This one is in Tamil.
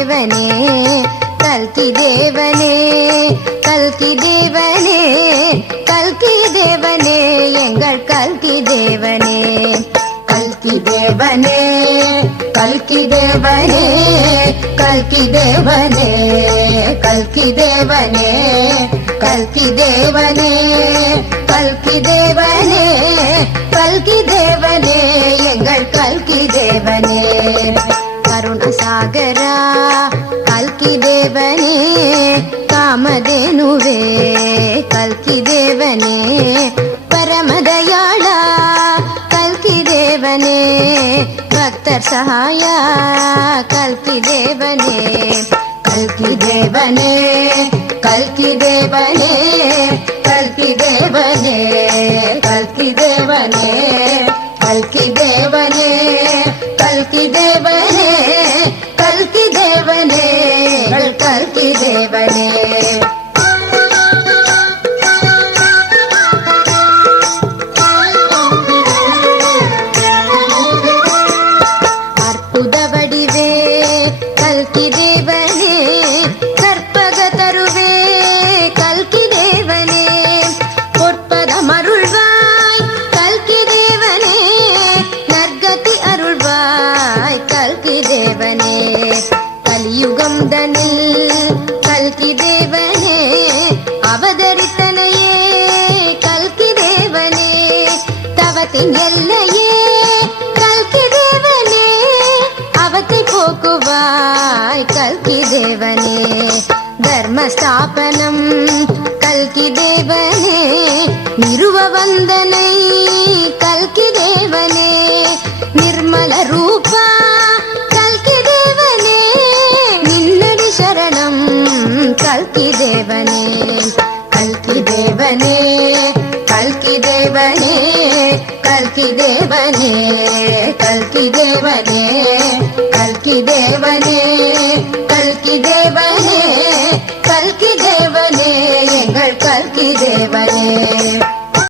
தேவனே கல்கி தேவனே கல்கி தேவனே கல்கி தேவனே எங்கள் கல்கி தேவனே கல்கி தேவனே கல்கி தேவனே கல்கி தேவனே கல்கி தேவனே கல்கி தேவனே கல்கி தேவனே கல்கி தேவனே எங்கள் கல்கி தேவனே கருணசாகரா கல்கி தேவனே ಕಾಮಧೇನುವೆ ಕಲ್ಕಿ ದೇವನೇ ಪರಮದಯಾಳ ಕಲ್ಕಿ ದೇವನೇ ಭಕ್ತರ ಸಹಾಯ ಕಲ್ಕಿ ದೇವನೇ ಕಲ್ಕಿ ದೇವನೇ ಕಲ್ಕಿ ದೇವನೇ ಕಲ್ಕಿ ದೇವನೇ ಕಲ್ಕಿ ದೇವನೇ ಕಲ್ಕಿ ದೇವನೇ ಕಲ್ಕಿ ದೇವನೇ ಕಲ್ಕಿ ದೇವನೇ ಕಲ್ಕಿ ದೇವನೇ ಅರ್ಪುದ ಬಡಿವೆ ಕಲ್ಕಿ ದೇವನೇ ಕರ್ಪಗ ತರುವೆ ಕಲ್ಕಿ ದೇವನೇ பொற்பத மருள்வாய் கல்கி தேவனே நற்கதி அருள்வாய் கல்கி தேவனே கலியுகம் தனில் கல்கி தேவனே அவதரித்தனையே கல்கி தேவனே தவத்தின் எல்லையே கல்கி தேவனே அவத்தை போக்குவாய் கல்கி தேவனே தர்மஸ்தாபனம் கல்கி தேவனே நிருவ வந்தனை கல்கி தேவனே ನಿರ್ಮಲ ರೂಪ ಕಲ್ಕಿ ದೇವನೇ ನಿನ್ನಡಿ ಶರಣಂ ಕಲ್ಕಿ ದೇವನೇ ಕಲ್ಕಿ ದೇವನೇ ಕಲ್ಕಿ ದೇವನೇ ಕಲ್ಕಿ ದೇವನೇ ಕಲ್ಕಿ ದೇವನೇ ಕಲ್ಕಿ ದೇವ